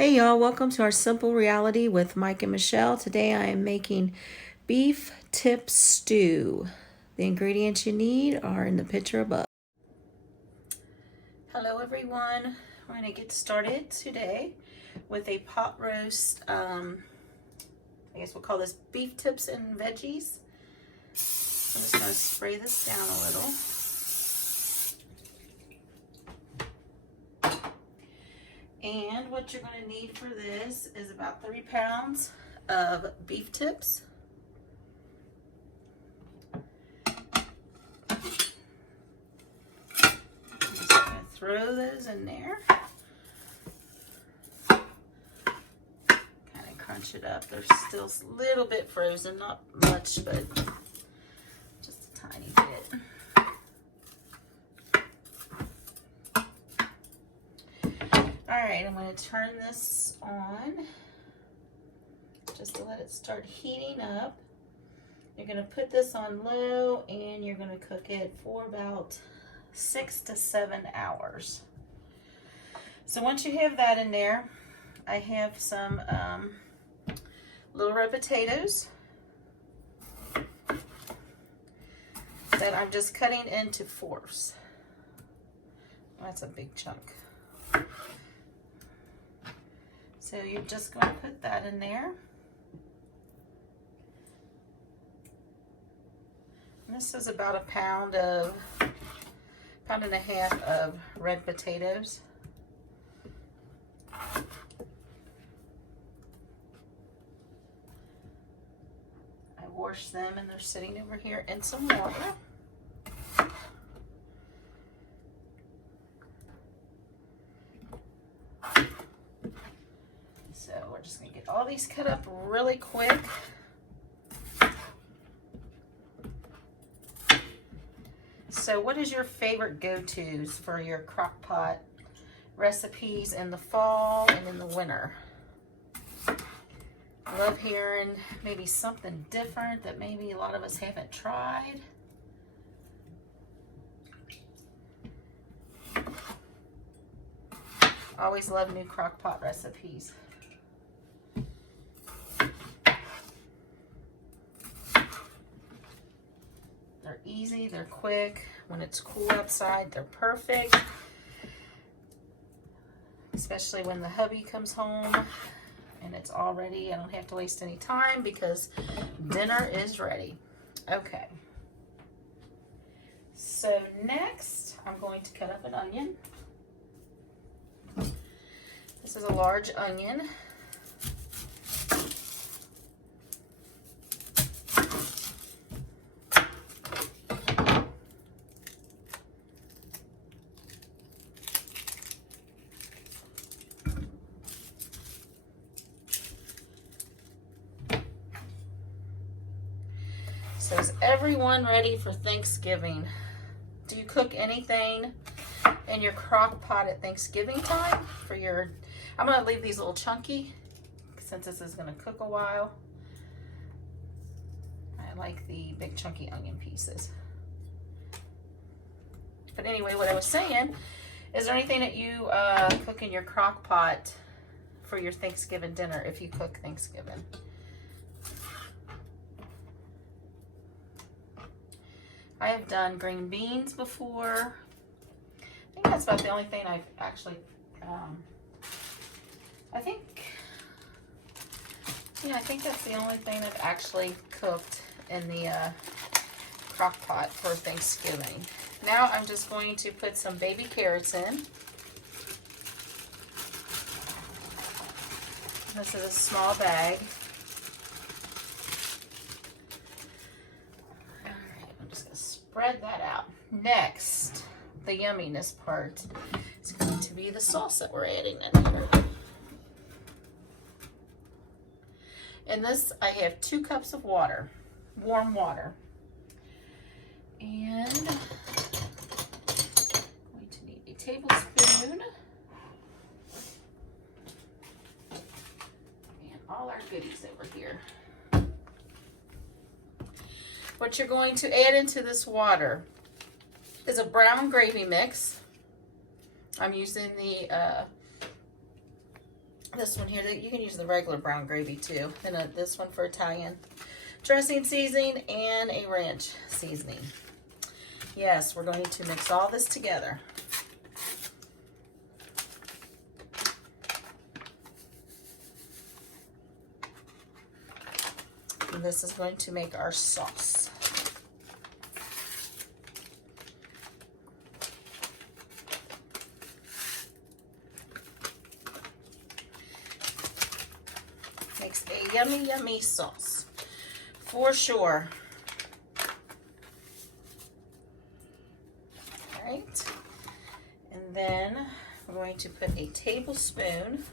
Hey y'all, welcome to our Simple Reality with Mike and Michelle. Today I am making beef tip stew. The ingredients you need are in the picture above. Hello everyone. We're going to get started today with a pot roast. I guess we'll call this beef tips and veggies. I'm just going to spray this down a little. And what you're going to need for this is about 3 pounds of beef tips. I'm just going to throw those in there. Kind of crunch it up. They're still a little bit frozen, not much, but just a tiny bit. Alright, I'm going to turn this on just to let it start heating up. You're going to put this on low and you're going to cook it for about 6 to 7 hours. So once you have that in there, I have some little red potatoes that I'm just cutting into fourths. That's a big chunk. So you're just going to put that in there. And this is about a pound and a half of red potatoes. I washed them and they're sitting over here in some water. So we're just going to get all these cut up really quick. So what is your favorite go-tos for your Crockpot recipes in the fall and in the winter? I love hearing maybe something different that maybe a lot of us haven't tried. I always love new Crockpot recipes. They're easy, they're quick. When it's cool outside, they're perfect. Especially when the hubby comes home and it's all ready. I don't have to waste any time because dinner is ready. Okay. So next, I'm going to cut up an onion. This is a large onion. So is everyone ready for Thanksgiving? Do you cook anything in your crock pot at Thanksgiving time for your... I'm going to leave these a little chunky since this is going to cook a while. I like the big chunky onion pieces. But anyway, what I was saying, is there anything that you cook in your crock pot for your Thanksgiving dinner if you cook Thanksgiving? I have done green beans before. I think that's about the only thing I've actually, I think that's the only thing I've actually cooked in the crock pot for Thanksgiving. Now I'm just going to put some baby carrots in. This is a small bag. Spread that out. Next, the yumminess part is going to be the sauce that we're adding in here. In this, I have 2 cups of water, warm water. And I'm going to need a tablespoon. And all our goodies over here. What you're going to add into this water is a brown gravy mix. I'm using the This one here, you can use the regular brown gravy too. And this one for Italian dressing seasoning and a ranch seasoning. Yes, we're going to mix all this together. And this is going to make our sauce. Makes a yummy, yummy sauce, for sure. All right, and then we're going to put a tablespoon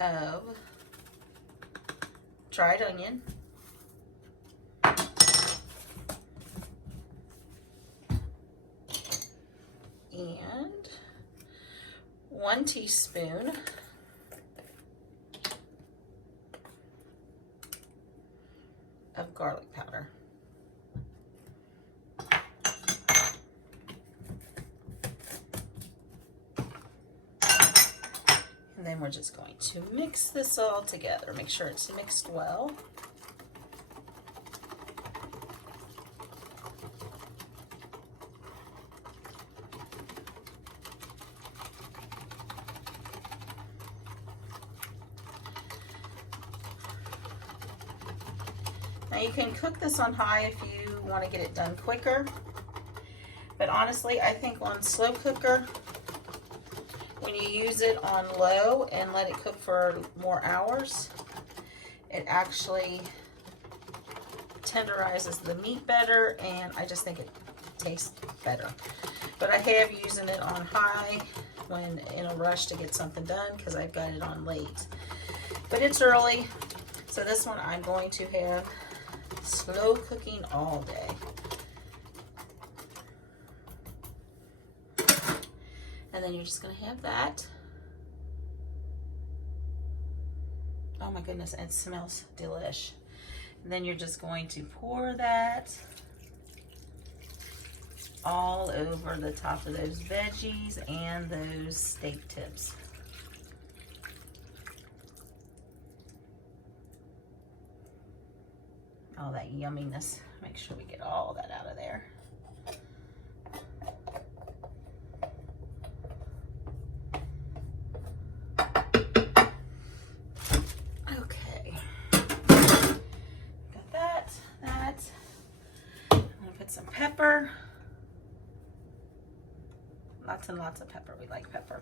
of dried onion, and 1 teaspoon of garlic powder. And then we're just going to mix this all together. Make sure it's mixed well. Now you can cook this on high if you want to get it done quicker, but honestly I think on slow cooker, when you use it on low and let it cook for more hours, it actually tenderizes the meat better, and I just think it tastes better. But I have using it on high when in a rush to get something done because I've got it on late. But it's early, so this one I'm going to have slow cooking all day. And then you're just gonna have that. Oh my goodness, it smells delish. And then you're just going to pour that all over the top of those veggies and those steak tips. All that yumminess. Make sure we get all that out of there. Okay. Got that. I'm gonna put some pepper. Lots and lots of pepper. We like pepper.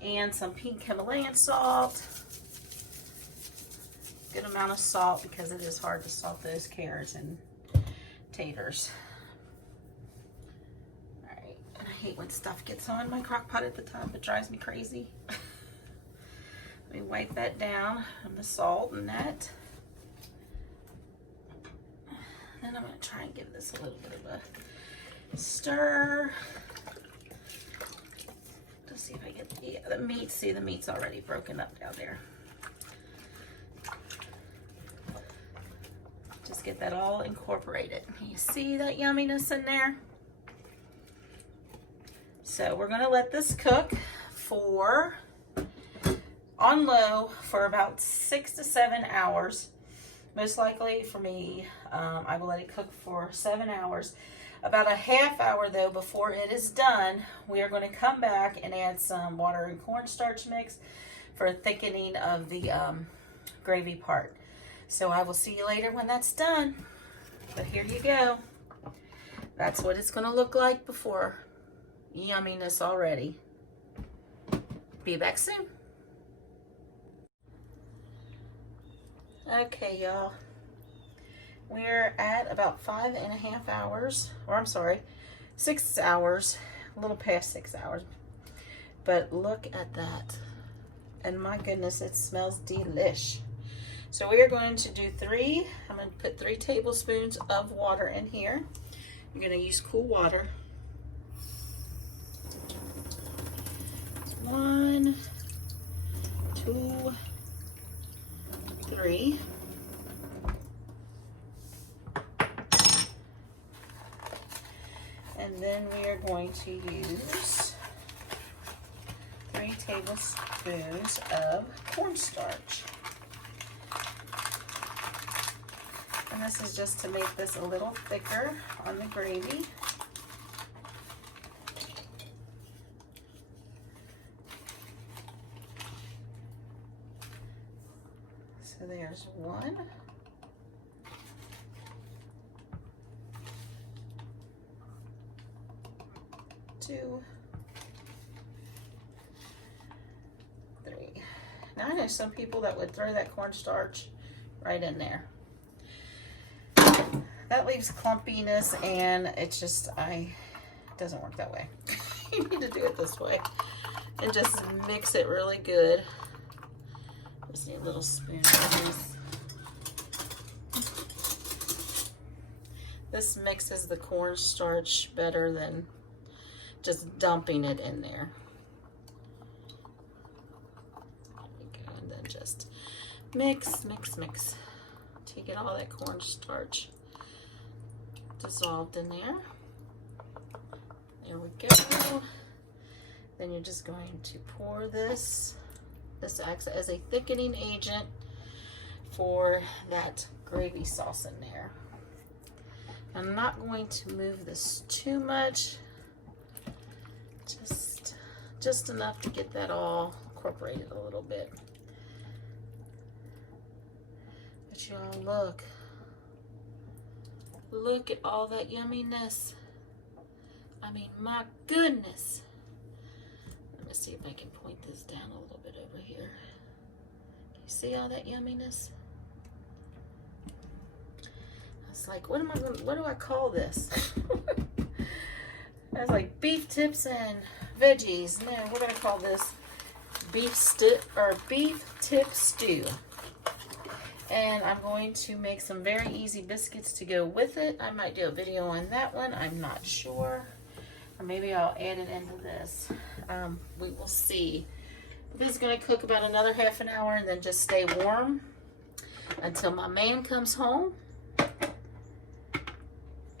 And some pink Himalayan salt. Good amount of salt because it is hard to salt those carrots and taters. All right, and I hate when stuff gets on my crock pot at the top. It drives me crazy. Let me wipe that down on the salt and that. Then I'm gonna try and give this a little bit of a stir. Let's see if I get the meat. See, the meat's already broken up down there. Just get that all incorporated. You see that yumminess in there? So we're gonna let this cook for, on low, for about 6 to 7 hours. Most likely for me, I will let it cook for 7 hours. About a half hour though before it is done, we are going to come back and add some water and cornstarch mix for thickening of the gravy part. So I will see you later when that's done. But here you go. That's what it's going to look like before. Yumminess already. Be back soon. Okay, y'all. We're at about 5.5 hours, or I'm sorry, 6 hours, a little past 6 hours. But look at that. And my goodness, it smells delish. So we are going to do I'm going to put 3 tablespoons of water in here. You're going to use cool water. 1, 2, 3. And then we are going to use tablespoons of cornstarch. And this is just to make this a little thicker on the gravy. So there's 1. 2, 3. Now I know some people that would throw that cornstarch right in there. That leaves clumpiness, and it's just, it doesn't work that way. You need to do it this way and just mix it really good. Just need a little spoon for this. This mixes the cornstarch better than just dumping it in there. And then just mix, mix, mix to get all that cornstarch dissolved in there. There we go. Then you're just going to pour this. This acts as a thickening agent for that gravy sauce in there. I'm not going to move this too much. Just enough to get that all incorporated a little bit. But y'all look at all that yumminess. I mean, my goodness. Let me see if I can point this down a little bit over here. Can you see all that yumminess? I was like, what do I call this? I was like, beef tips and veggies. No, we're gonna call this beef tip stew. And I'm going to make some very easy biscuits to go with it. I might do a video on that one. I'm not sure. Or maybe I'll add it into this. We will see. This is going to cook about another half an hour and then just stay warm until my man comes home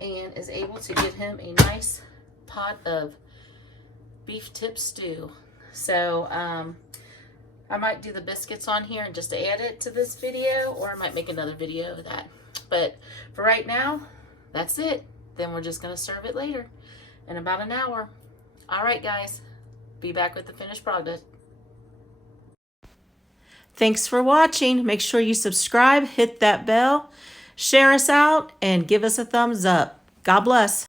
and is able to get him a nice pot of beef tip stew. So I might do the biscuits on here and just add it to this video, or I might make another video of that. But for right now, that's it. Then we're just going to serve it later in about an hour. All right, guys, be back with the finished product. Thanks for watching. Make sure you subscribe, hit that bell, share us out, and give us a thumbs up. God bless.